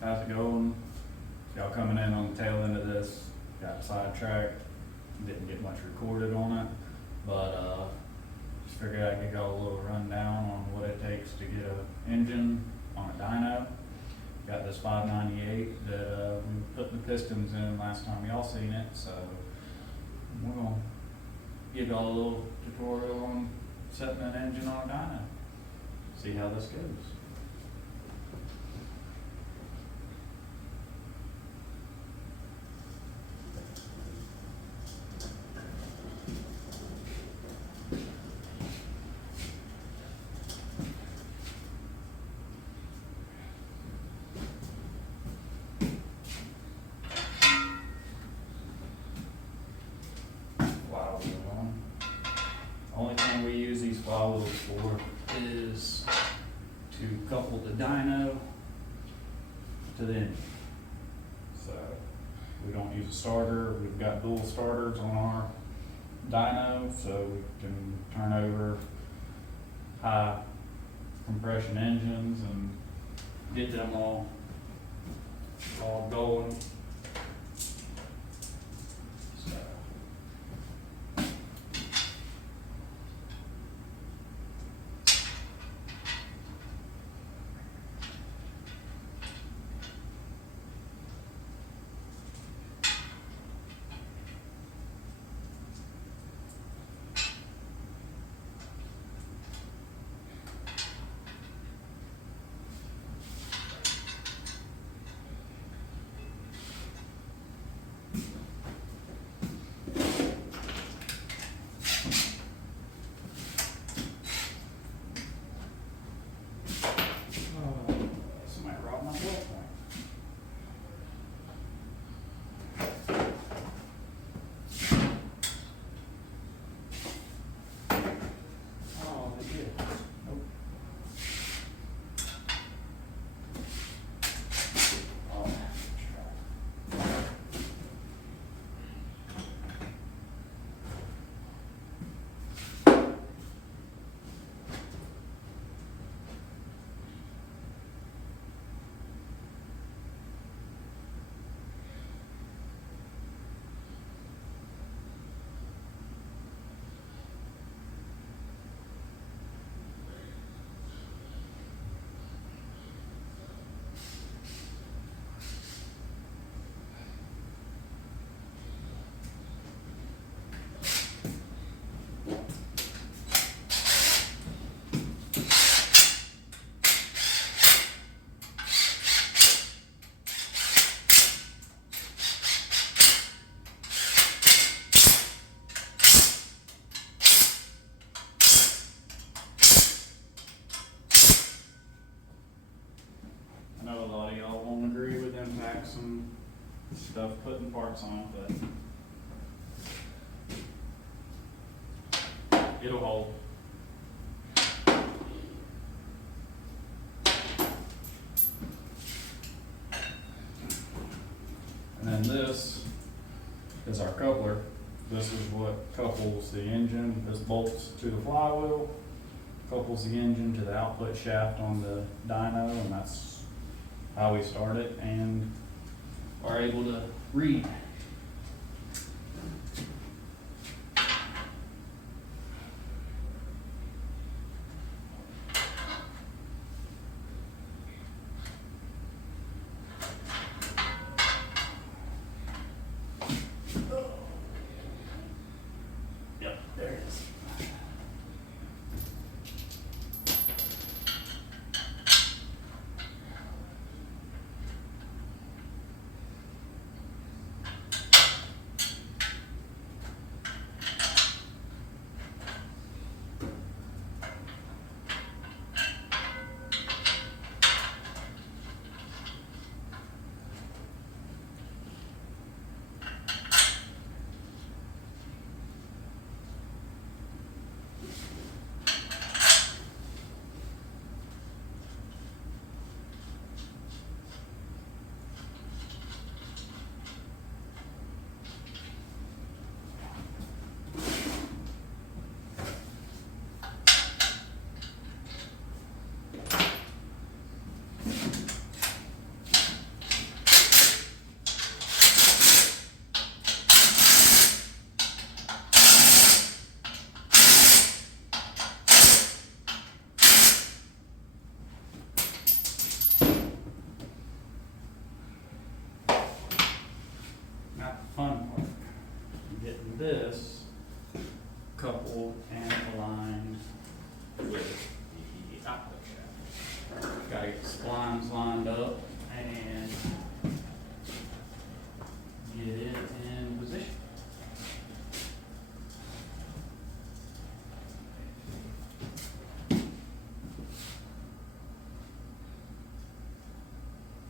How's it going? Y'all coming in on the tail end of this, got sidetracked, didn't get much recorded on it, but just figured I'd give y'all a little rundown on what it takes to get an engine on a dyno. Got this 598 that we put the pistons in last time y'all seen it, so we're gonna give y'all a little tutorial on setting an engine on a dyno. See how this goes. Only thing we use these flywheels for is to couple the dyno to the engine. So we don't use a starter. We've got dual starters on our dyno, so we can turn over high compression engines and get them all going. Somebody robbed my ball point. Oh, they did. Nope. Oh, I know a lot of y'all won't agree with them packs and stuff putting parts on, but it'll hold. And then this is our coupler. This is what couples the engine. This bolts to the flywheel, couples the engine to the output shaft on the dyno, and that's how we start it and are able to read. Yep, there it is. lined up and get it in position.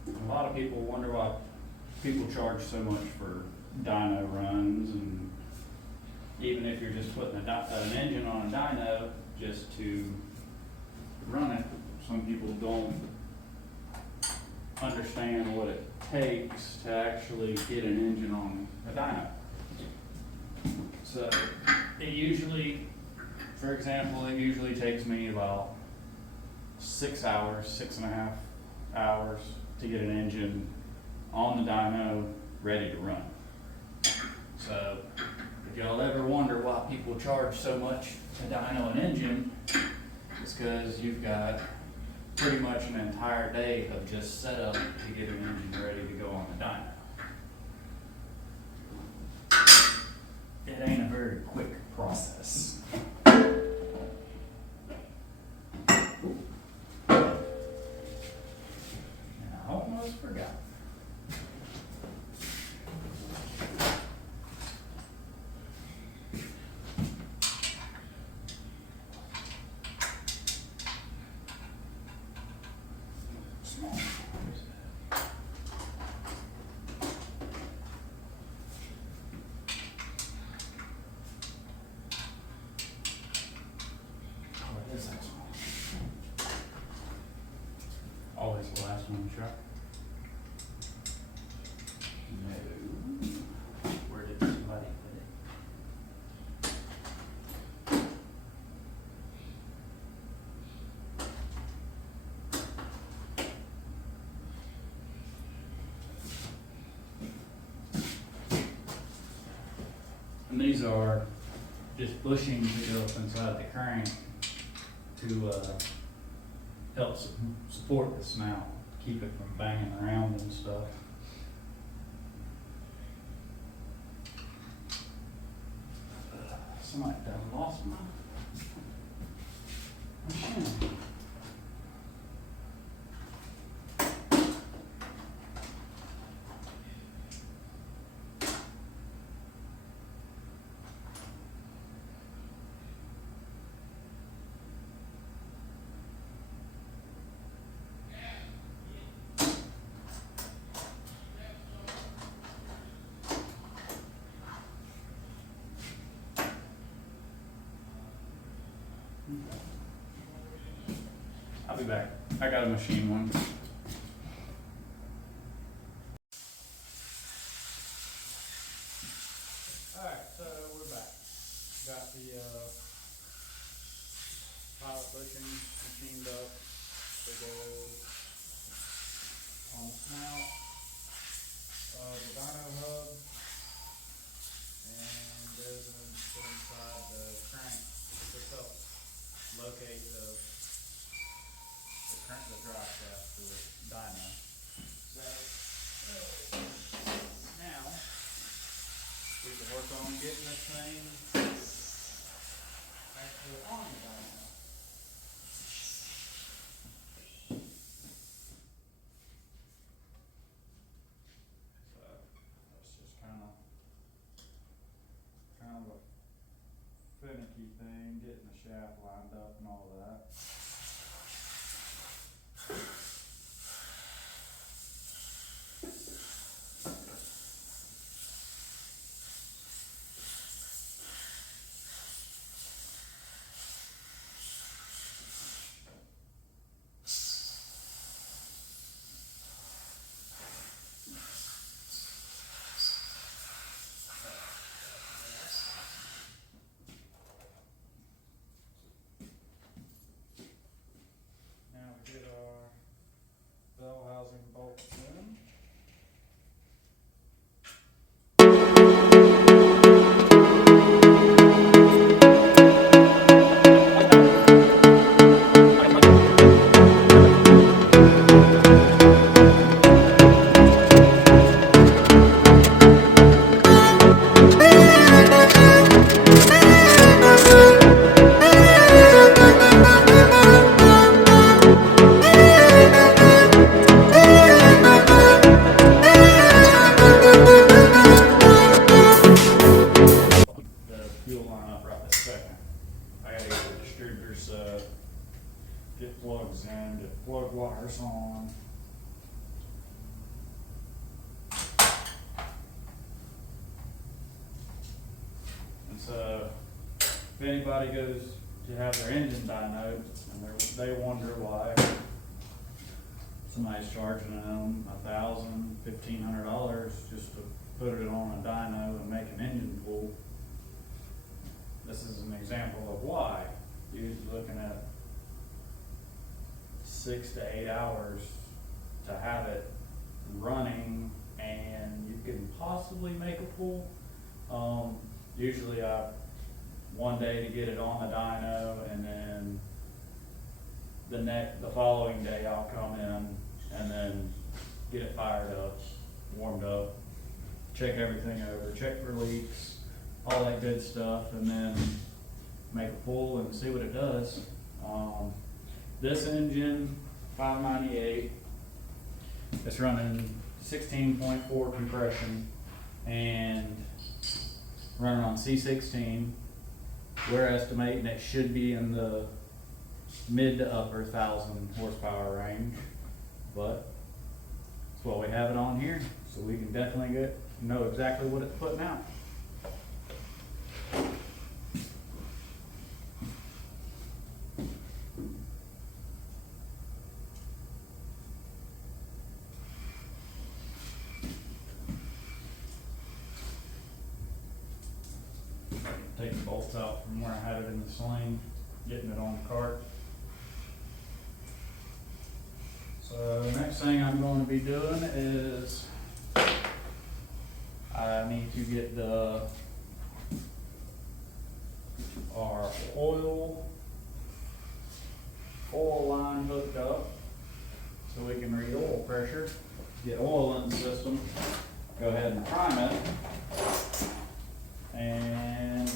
A lot of people wonder why people charge so much for dyno runs, and even if you're just putting an engine on a dyno just to run it, some people don't understand what it takes to actually get an engine on a dyno. So it usually, for example, it usually takes me about 6 hours, 6.5 hours to get an engine on the dyno ready to run. So if y'all ever wonder why people charge so much to dyno an engine, it's because you've got pretty much an entire day of just setup to get an engine ready to go on the dyno. It ain't a very quick process. I almost forgot. Small. Oh, it is that small. Always the last one, truck. No. Where did somebody put it? And these are just bushings that go up inside the crank to help support the snout, keep it from banging around and stuff. Somebody done lost my machine. I'll be back. I got a machine one. Alright, so we're back. Got the pilot bushing machined up to go on the snout of the dyno hub, and goes inside the crank. This helps locate the dry shaft for the dyno. So now we can work on getting this thing actually on the dyno. So that's just kind of a finicky thing, getting the shaft lined up and all that. anybody goes to have their engine dynoed and they wonder why somebody's charging them $1,000, $1,500 just to put it on a dyno and make an engine pull, this is an example of why. You're usually looking at 6 to 8 hours to have it running, and you can possibly make a pull. Usually one day to get it on the dyno, and then the following day I'll come in and then get it fired up, warmed up, check everything over, check for leaks, all that good stuff, and then make a pull and see what it does. This engine, 598, it's running 16.4 compression and running on C16. We're estimating it should be in the mid to upper 1,000 horsepower range, but that's what we have it on here, so we can definitely know exactly what it's putting out. Take the bolts out from where I had it in the sling, getting it on the cart. So the next thing I'm going to be doing is I need to get our oil line hooked up so we can read oil pressure, get oil in the system, go ahead and prime it, and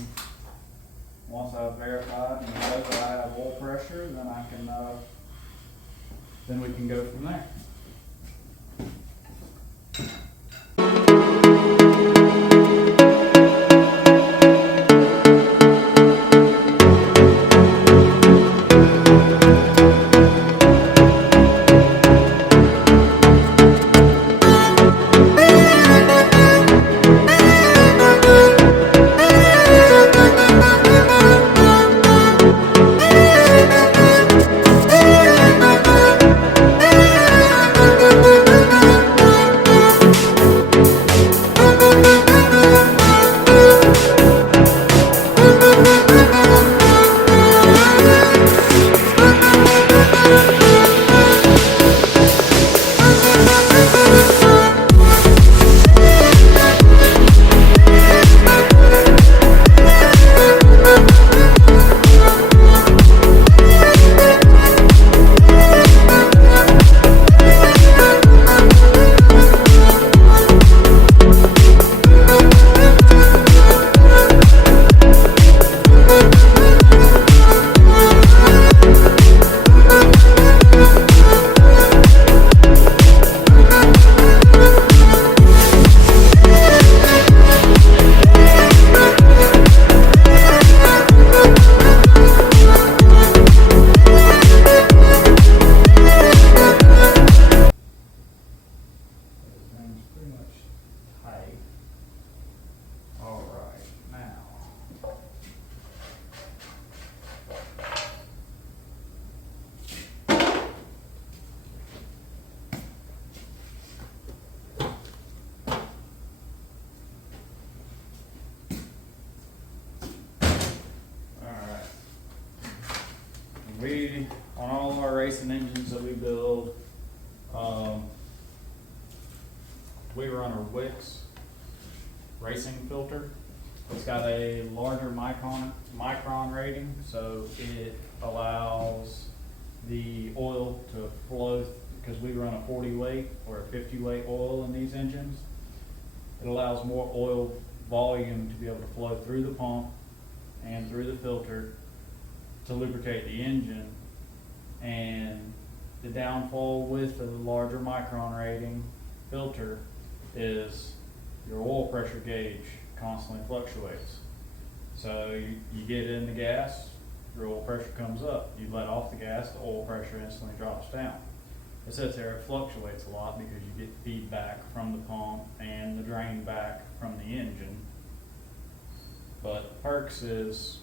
once I've verified and know that I have oil pressure, then I can then we can go from there. On all of our racing engines that we build, we run a Wix racing filter. It's got a larger micron rating, so it allows the oil to flow, because we run a 40 weight or a 50 weight oil in these engines. It allows more oil volume to be able to flow through the pump and through the filter to lubricate the engine. And the downfall with the larger micron rating filter is your oil pressure gauge constantly fluctuates. So you get in the gas, your oil pressure comes up. You let off the gas, the oil pressure instantly drops down. It sits there, it fluctuates a lot because you get feedback from the pump and the drain back from the engine. But perks is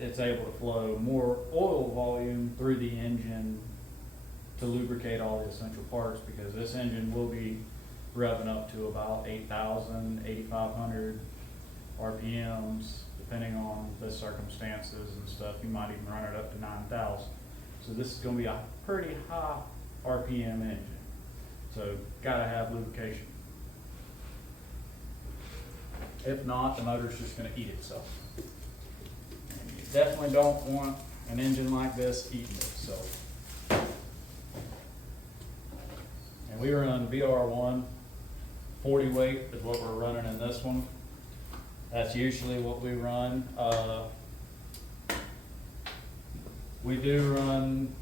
it's able to flow more oil volume through the engine to lubricate all the essential parts, because this engine will be revving up to about 8,000, 8,500 RPMs, depending on the circumstances and stuff. You might even run it up to 9,000. So this is going to be a pretty high RPM engine. So gotta have lubrication. If not, the motor's just gonna eat itself. And you definitely don't want an engine like this eating itself. And we run VR1, 40 weight is what we're running in this one. That's usually what we run. We do run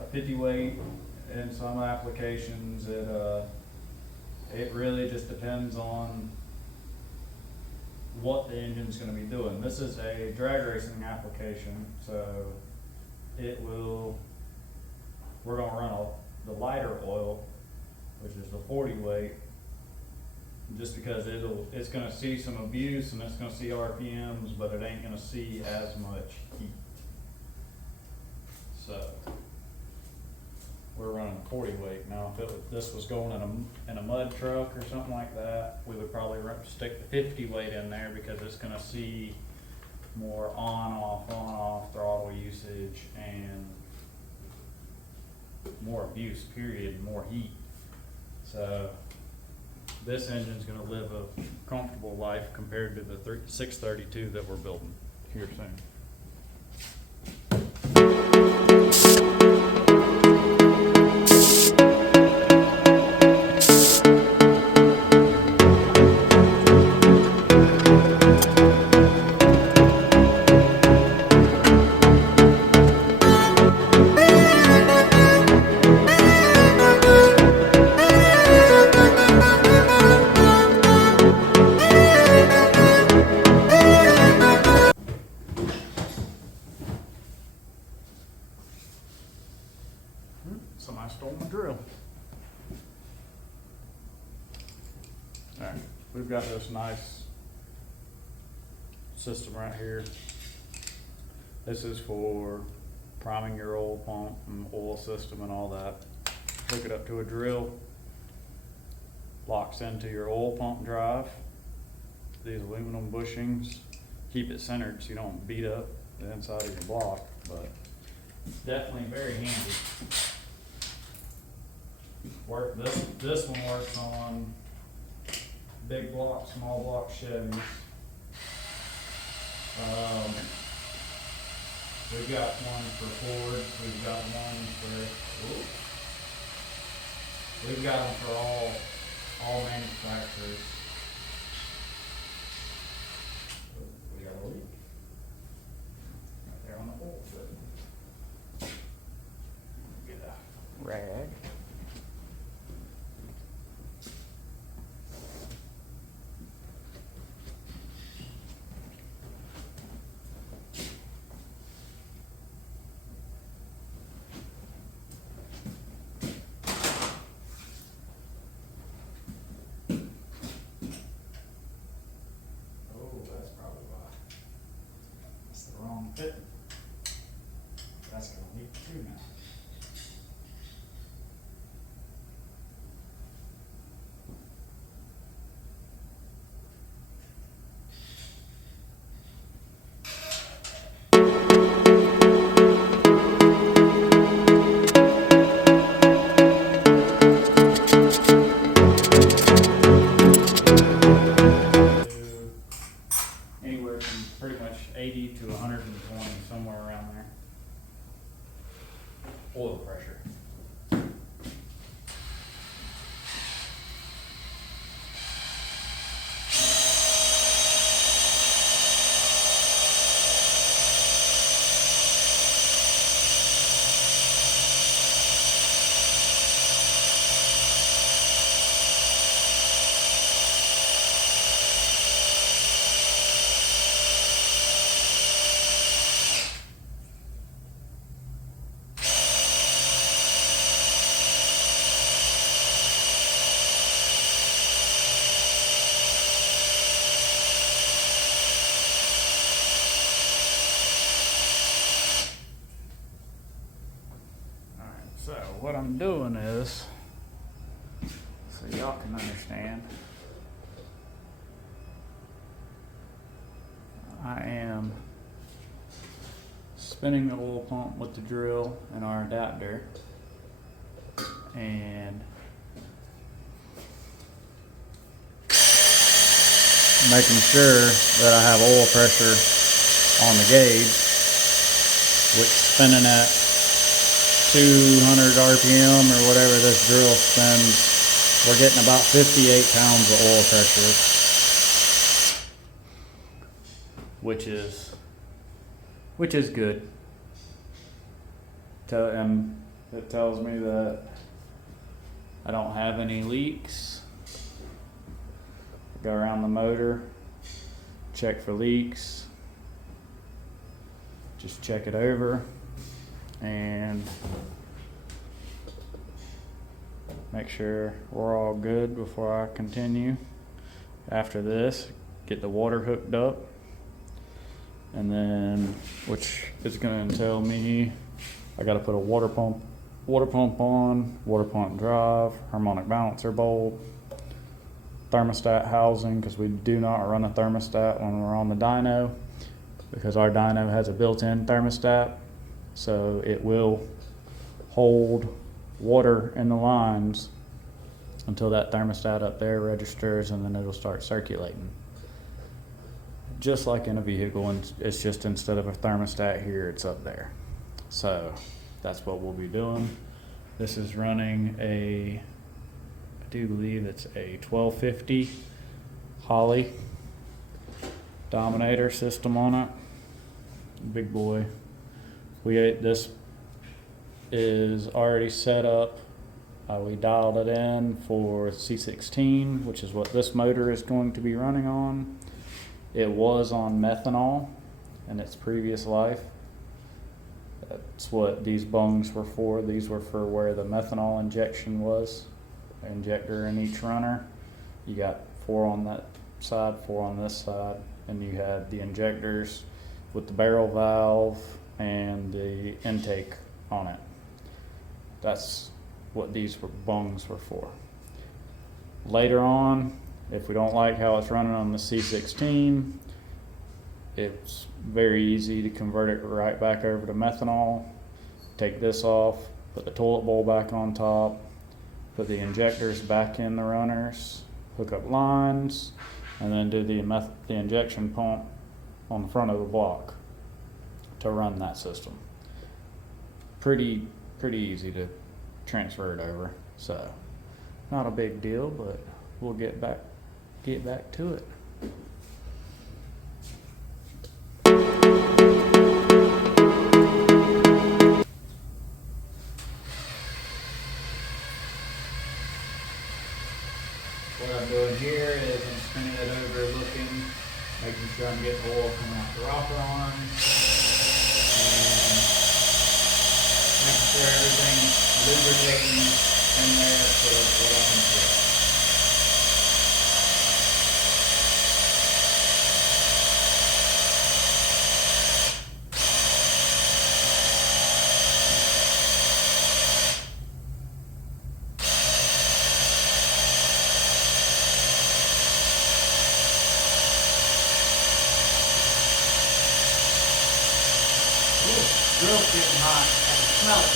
a 50 weight in some applications. It really just depends on what the engine's going to be doing. This is a drag racing application, so we're going to run the lighter oil, which is the 40 weight, just because it's going to see some abuse and it's going to see RPMs, but it ain't going to see as much heat. So we're running 40 weight. Now, if this was going in a mud truck or something like that, we would probably stick the 50 weight in there, because it's going to see more on-off throttle usage and more abuse, period, more heat. So this engine's going to live a comfortable life compared to the 632 that we're building here soon. Somebody stole my drill. Alright, we've got this nice system right here. This is for priming your oil pump and oil system and all that. Hook it up to a drill, locks into your oil pump drive. These aluminum bushings keep it centered so you don't beat up the inside of your block, but it's definitely very handy. This one works on big block, small block Chevys. We've got one for Ford. We've got one for. We've got them for all manufacturers. We got a leak right there on the oil fill. Get a rag. I'm doing is, so y'all can understand, I am spinning the oil pump with the drill and our adapter, and making sure that I have oil pressure on the gauge, which spinning at 200 RPM or whatever this drill spins, we're getting about 58 pounds of oil pressure, which is good. And it tells me that I don't have any leaks. Go around the motor, check for leaks, just check it over, and make sure we're all good before I continue. After this, get the water hooked up, and then, which is going to entail me, I got to put a water pump on, water pump drive, harmonic balancer bolt, thermostat housing, because we do not run a thermostat when we're on the dyno, because our dyno has a built-in thermostat, so it will hold water in the lines until that thermostat up there registers, and then it'll start circulating. Just like in a vehicle, and it's just instead of a thermostat here, it's up there. So that's what we'll be doing. This is running I do believe it's a 1250 Holley Dominator system on it. Big boy. This is already set up. We dialed it in for C16, which is what this motor is going to be running on. It was on methanol in its previous life. That's what these bungs were for. These were for where the methanol injection was. Injector in each runner. You got 4 on that side, 4 on this side, and you had the injectors with the barrel valve and the intake on it. That's what these bungs were for. Later on, if we don't like how it's running on the C16, it's very easy to convert it right back over to methanol. Take this off, put the toilet bowl back on top, put the injectors back in the runners, hook up lines, and then do the injection pump on the front of the block to run that system. Pretty easy to transfer it over. So not a big deal, but we'll get back to it. What I'm doing here is I'm spinning it over, looking, making sure I'm getting oil coming out the rocker arms, and making sure everything's lubricating in there for what I can see. Grill's getting hot. I can smell it.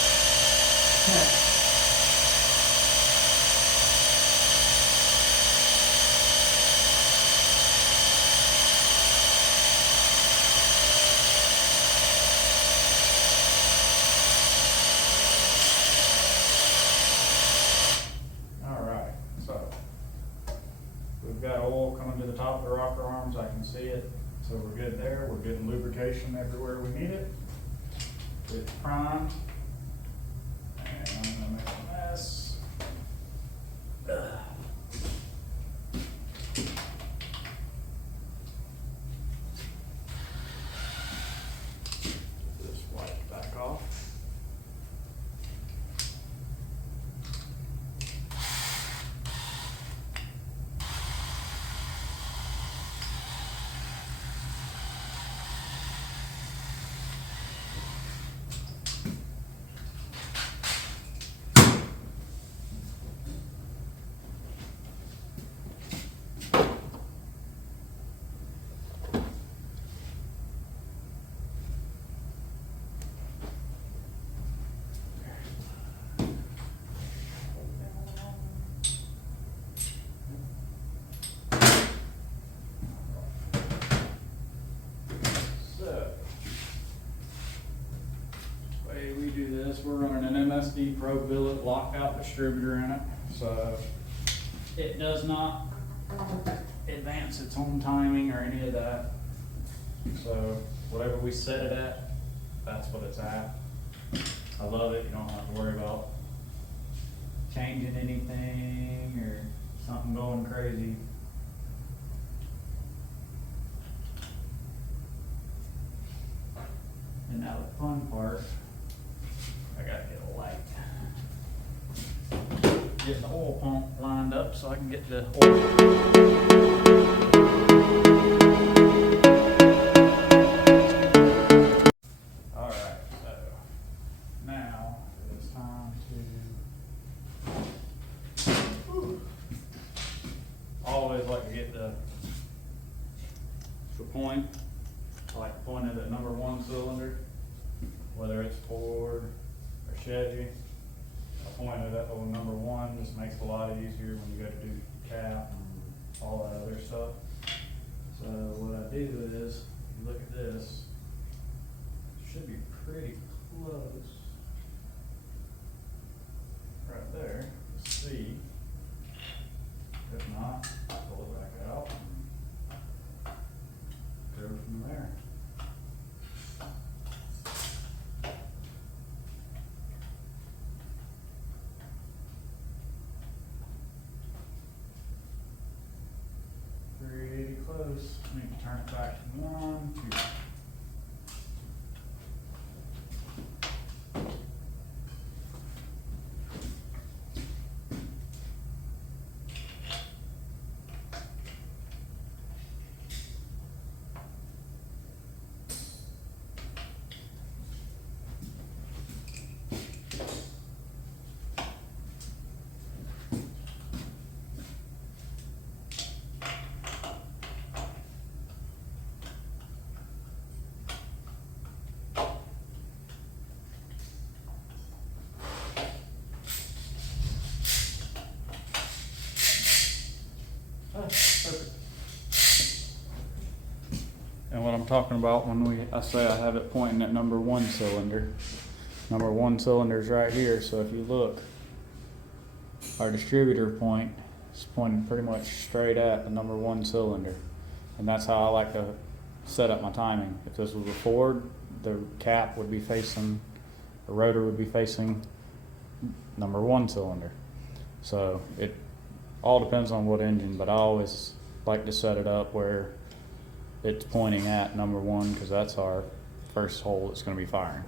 Alright, so we've got oil coming to the top of the rocker arms. I can see it. So we're good there. We're getting lubrication everywhere we need it. It's primed, and I'm gonna make a mess. This wipe back off. SD Pro billet lockout distributor in it, so it does not advance its own timing or any of that. So whatever we set it at, that's what it's at. I love it. You don't have to worry about changing anything or something going crazy. And now the fun part, I gotta get a light. Getting the oil pump lined up so I can get the oil. Alright, so now it's time to always like to get the point. I like to point it at number 1 cylinder, whether it's Ford or Chevy. I point it at the number 1, just makes it a lot easier when you go to do cap and all that other stuff. So what I do is, you look at this, it should be pretty close right there to C. If not, pull it back out and go from there. Pretty close. I need to turn it back to 1, 2. Perfect. And what I'm talking about when I say I have it pointing at number 1 cylinder. Number 1 cylinder is right here, so if you look, our distributor point is pointing pretty much straight at the number 1 cylinder. And that's how I like to set up my timing. If this was a Ford, the cap would be facing, the rotor would be facing number 1 cylinder. So it all depends on what engine, but I always like to set it up where it's pointing at number 1 because that's our first hole that's going to be firing.